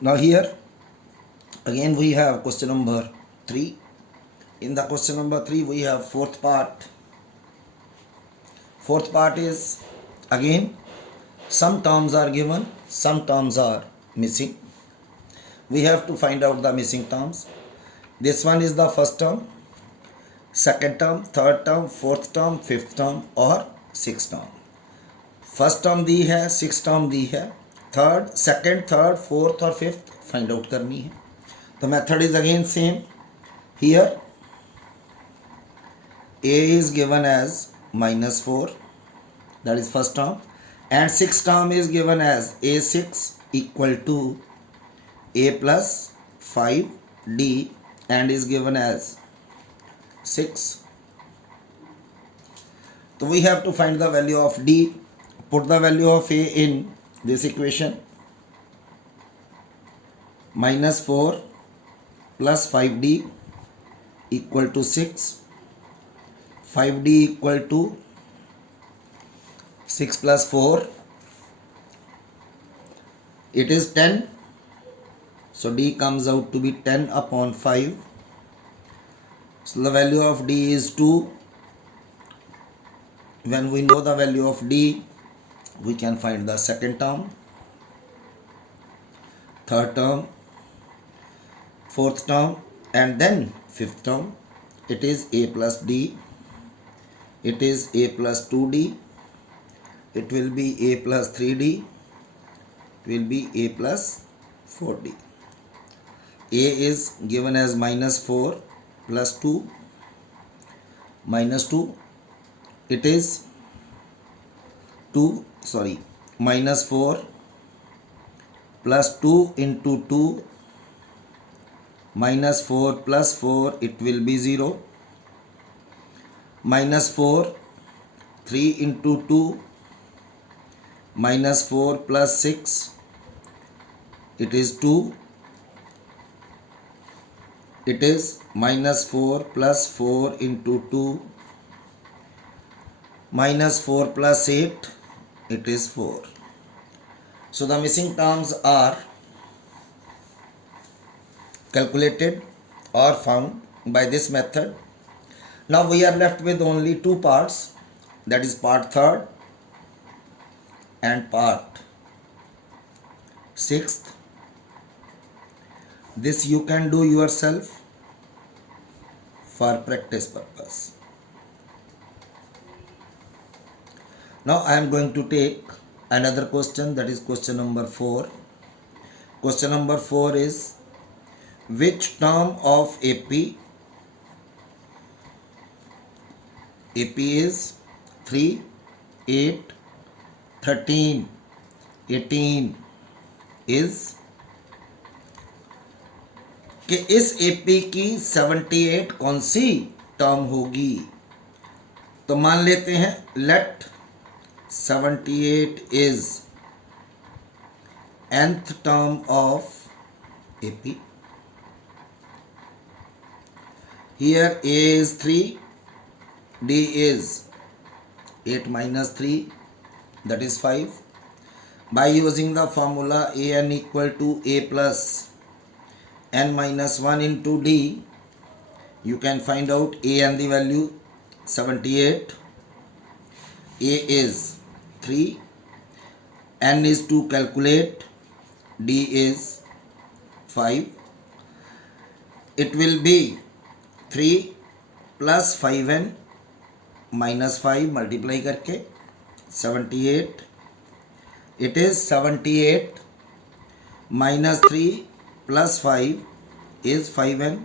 Now here again we have question number 3. In the question number 3 we have fourth part. Fourth part is again some terms are given, some terms are missing. We have to find out the missing terms. This one is the first term, second term, third term, fourth term, fifth term और sixth term. First term दी है, six term दी है, third, second, third, fourth और fifth find out करनी है. तो method is again same. Here a is given as -4, that is first term, and sixth term is given as a6 equal to a plus 5d and is given as 6. So we have to find the value of d. Put the value of a in this equation. -4 plus 5d equal to 6. 5d equal to 6 plus 4. It is 10. So d comes out to be 10 upon 5. So the value of d is 2. When we know the value of d, we can find the second term, third term, fourth term and then fifth term. It is a plus d. It is a plus 2d. It will be a plus 3d. It will be a plus 4d. A is given as -4 plus 2 minus 2. It is -4 plus 2 into 2 minus 4 plus 4, it will be 0. -4 3 into 2 minus 4 plus 6, it is 2. It is -4 plus 4 into 2 minus 4 plus 8, it is 4. So the missing terms are calculated or found by this method. Now we are left with only two parts, that is part third and part sixth. This you can do yourself for practice purpose. Now I am going to take another question, that is question number 4. Question number 4 is, which term of AP is 3, 8, 13, 18 is कि इस AP की 78 कौन सी term होगी. तो मान लेते हैं late 78 is nth term of AP. Here A is 3, D is 8 minus 3, that is 5. By using the formula AN equal to A plus n minus 1 into D, you can find out A and the value 78. A is 3, n is to calculate, D is 5. It will be 3 plus 5n minus 5 multiply करके 78. It is 78 minus 3 plus 5 is 5n.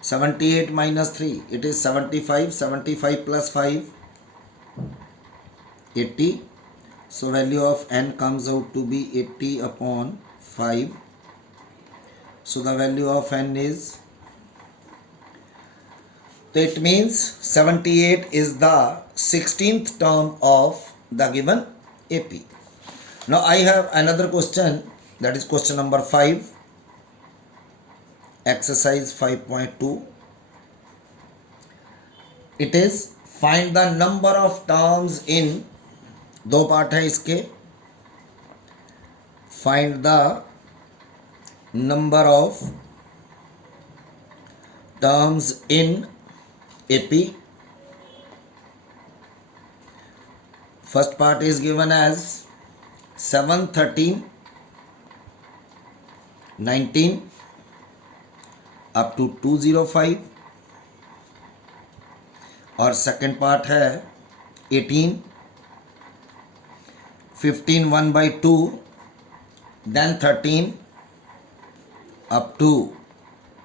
78 minus 3, it is 75. 75 plus 5, 80. So value of n comes out to be 80 upon 5. So the value of n is, that means 78 is the 16th term of the given AP. Now I have another question, that is question number 5, exercise 5.2. It is find the number of terms in, दो part है इसके, find the number of terms in AP. First part is given as 7, 13, 19 up to 205 और second part है 18, 15 1/2, then 13 up to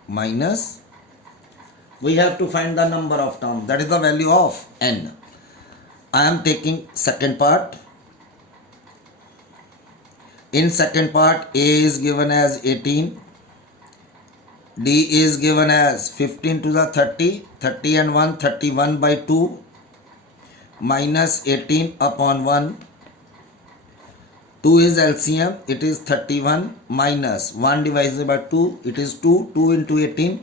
minus. We have to find the number of terms, that is the value of n. I am taking second part. In second part, A is given as 18, D is given as 15 to the 30, 30 and 1, 31/2, minus 18 upon 1. 2 is LCM, it is 31, minus 1 divided by 2, it is 2, 2 into 18,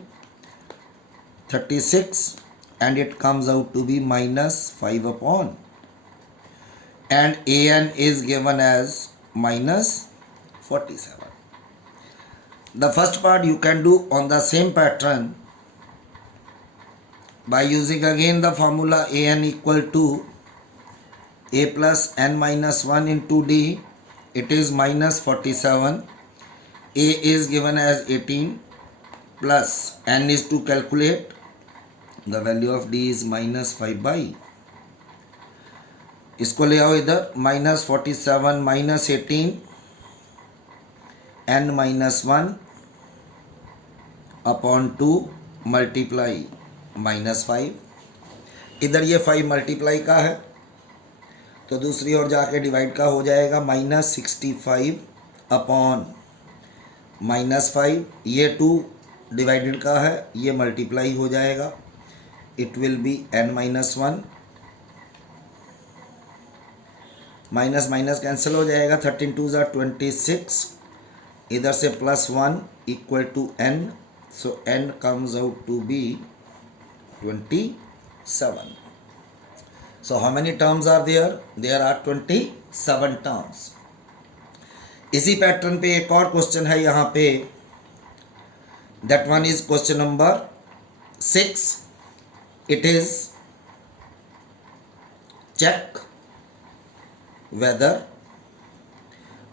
36, and it comes out to be minus 5 upon. And AN is given as minus 47. The first part you can do on the same pattern by using again the formula AN equal to A plus N minus 1 into D. It is minus 47. A is given as 18 plus N is to calculate. The value of D is minus 5 by. इसको ले आओ इधर, minus 47 minus 18 N minus 1 upon 2 multiply minus 5. इधर ये 5 multiply का है तो दूसरी ओर जाके डिवाइड का हो जाएगा, minus 65 अपॉन minus 5. ये 2 डिवाइडेड का है, ये मल्टीप्लाई हो जाएगा, it will be n minus 1. Minus minus cancel हो जाएगा, 13 2 ज़ा 26, इधर से plus 1 equal to n, so n comes out to be 27. So how many terms are there? There are 27 terms. इसी पैटर्न पे एक और क्वेश्चन है यहाँ पे, that one is question number 6. It is check whether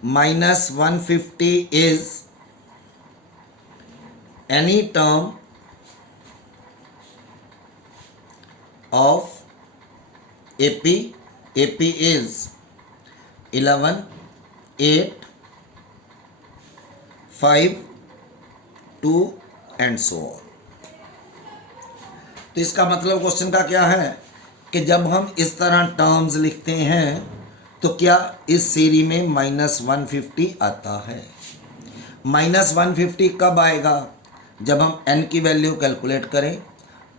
minus 150 is any term of AP. AP is 11, 8, 5, 2 and so on. तो इसका मतलब क्वेश्चन का क्या है कि जब हम इस तरह टर्म्स लिखते हैं तो क्या इस सीरीज में माइनस 150 आता है? माइनस 150 कब आएगा? जब हम n की वैल्यू कैलकुलेट करें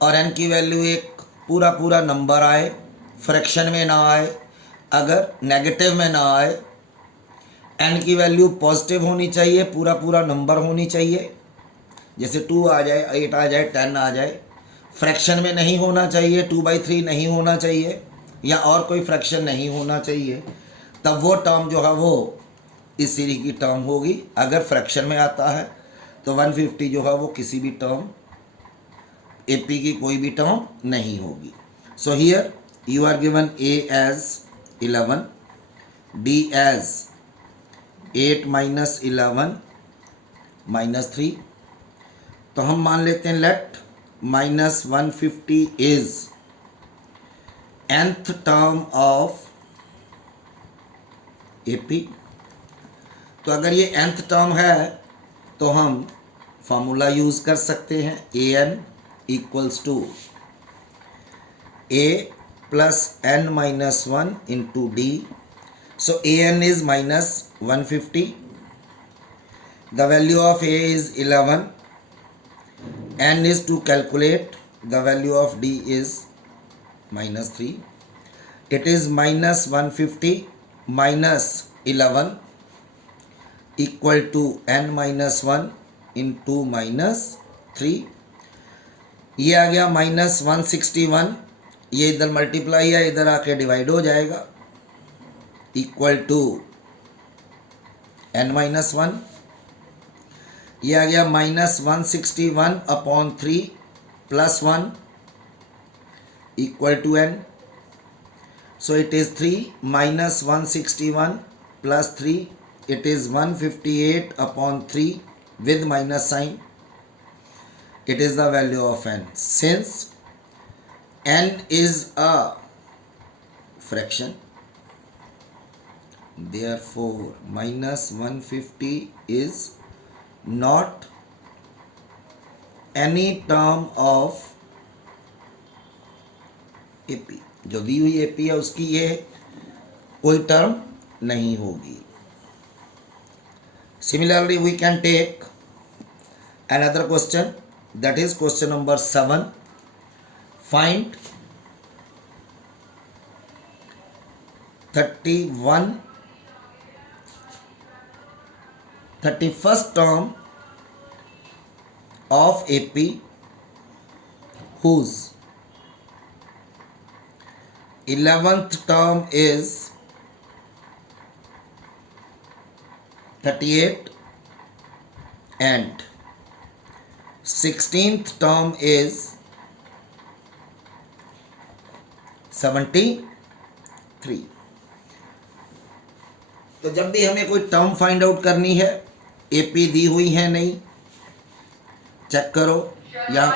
और n की वैल्यू एक पूरा पूरा नंबर आए, फ्रैक्शन में ना आए, अगर नेगेटिव में ना आए, n की वैल्यू पॉजिटिव होनी चाहिए, पूरा पूरा नंबर होनी चाहिए, जैसे 2 आ जाए, 8 आ जाए, 10 आ जाए, फ्रैक्शन में नहीं होना चाहिए, 2/3 नहीं होना चाहिए या और कोई फ्रैक्शन नहीं होना चाहिए, तब वो टर्म जो है वो इस सीरीज की टर्म होगी. अगर फ्रैक्शन में आता है तो 150 जो है वो किसी भी टर्म, एपी की कोई भी टर्म नहीं होगी. So here you are given a as 11, d as 8 minus 11 minus 3. तो हम मान लेते हैं late minus 150 is nth term of AP. तो अगर ये nth टर्म है तो हम फार्मूला यूज कर सकते हैं, an equals to a plus n minus 1 into d. So an is minus 150, the value of a is 11, n is to calculate, the value of d is minus 3. It is minus 150 minus 11 equal to n minus 1 into minus 3. ये आ गया minus 161, ये इधर multiply है, इधर आके divide हो जाएगा, equal to n-1, ये आ गया -161/3 + 1 = n. So it is 3 -161 + 3, it is 158/3 with minus sign. It is the value of n. Since n is a fraction, therefore -150 is not any term of AP. जो दी हुई AP है उसकी ये कोई term नहीं होगी. Similarly, we can take another question, that is question number 7. Find 31st term of AP whose 11th term is 38 and 16th term is 73. तो जब भी हमें कोई टर्म फाइंड आउट करनी है, एपी दी हुई है नहीं, चेक करो, यहाँ